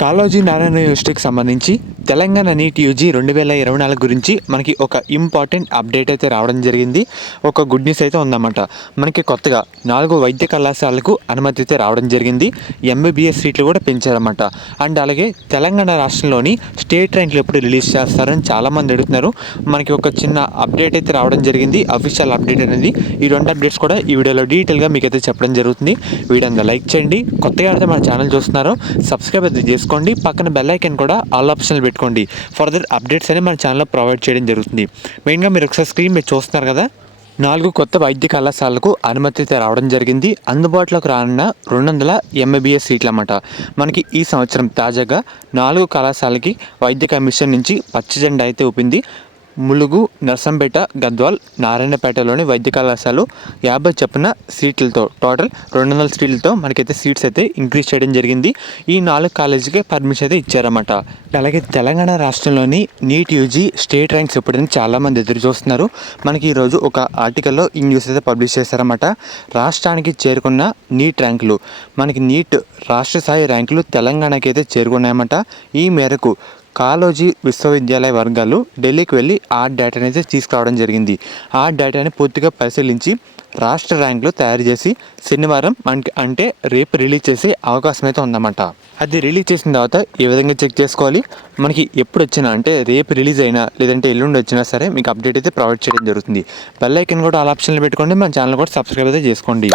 కాళోజీ నారాయణ యూనివర్సిటీకి సంబంధించి Telangana NEET UG 2024 గురించి మనకి ఒక ఇంపార్టెంట్ అప్డేట్ అయితే రావడం జరిగింది. ఒక గుడ్ న్యూస్ అయితే ఉందన్నమాట. మనకి కొత్తగా 4 వైద్య కళాశాలకు అనుమతి అయితే రావడం జరిగింది. ఎంబీబీఎస్ సీట్లు కూడా పెంచారన్నమాట. అండ్ అలాగే తెలంగాణ రాష్ట్రంలోని స్టేట్ ర్యాంకులు ఎప్పుడు రిలీజ్ చేస్తారని చాలామంది అడుగుతున్నారు. మనకి ఒక చిన్న అప్డేట్ అయితే రావడం జరిగింది, అఫీషియల్ అప్డేట్ అనేది. ఈ 2 అప్డేట్స్ కూడా ఈ వీడియోలో డీటెయిల్గా మీకు అయితే చెప్పడం జరుగుతుంది. వీడియోని లైక్ చేయండి. కొత్తగా అయితే మన ఛానల్ చూస్తున్నారో సబ్స్క్రైబ్ అయితే చేసుకోండి. పక్కన బెల్ ఐకాన్ కూడా ఆల్ ఆప్షన్లు పెట్టుకోండి. ఫర్దర్ అప్డేట్స్ అని మన ఛానల్లో ప్రొవైడ్ చేయడం జరుగుతుంది. మెయిన్గా మీరు ఒకసారి స్క్రీన్ మీద చూస్తున్నారు కదా, 4 కొత్త వైద్య కళాశాలకు అనుమతి అయితే రావడం జరిగింది. అందుబాటులోకి రానున్న 200 ఎంబీబీఎస్ సీట్లు అన్నమాట. మనకి ఈ సంవత్సరం తాజాగా 4 కళాశాలకి వైద్య కమిషన్ నుంచి పచ్చ జెండా అయితే ఊపింది. ములుగు, నర్సంపేట, గద్వాల్, నారాయణపేటలోని వైద్య కళాశాలలు 50 చొప్పున సీట్లతో టోటల్ 200 సీట్లతో మనకైతే సీట్స్ అయితే ఇంక్రీజ్ చేయడం జరిగింది. ఈ 4 కాలేజీకి పర్మిషన్ అయితే ఇచ్చారన్నమాట. అలాగే తెలంగాణ రాష్ట్రంలోని నీట్ యూజీ స్టేట్ ర్యాంక్స్ ఎప్పుడైనా చాలామంది ఎదురు చూస్తున్నారు. మనకి ఈరోజు ఒక ఆర్టికల్లో ఈ న్యూస్ అయితే పబ్లిష్ చేశారన్నమాట. రాష్ట్రానికి చేరుకున్న నీట్ ర్యాంకులు, మనకి నీట్ రాష్ట్ర స్థాయి ర్యాంకులు తెలంగాణకి అయితే చేరుకున్నాయన్నమాట. ఈ మేరకు కాళోజీ విశ్వవిద్యాలయ వర్గాలు ఢిల్లీకి వెళ్ళి ఆ డేటాని అయితే తీసుకురావడం జరిగింది. ఆ డేటాని పూర్తిగా పరిశీలించి రాష్ట్ర ర్యాంకులు తయారు చేసి శనివారం అంటే రేపు రిలీజ్ చేసే అవకాశం అయితే ఉందన్నమాట. అది రిలీజ్ చేసిన తర్వాత ఏ విధంగా చెక్ చేసుకోవాలి, మనకి ఎప్పుడు వచ్చినా అంటే రేపు రిలీజ్ అయినా లేదంటే ఎల్లుండి వచ్చినా సరే మీకు అప్డేట్ అయితే ప్రొవైడ్ చేయడం జరుగుతుంది. బెల్ ఐకాన్ కూడా ఆల్ ఆప్షన్లు పెట్టుకోండి. మన ఛానల్ కూడా సబ్స్క్రైబ్ అయితే చేసుకోండి.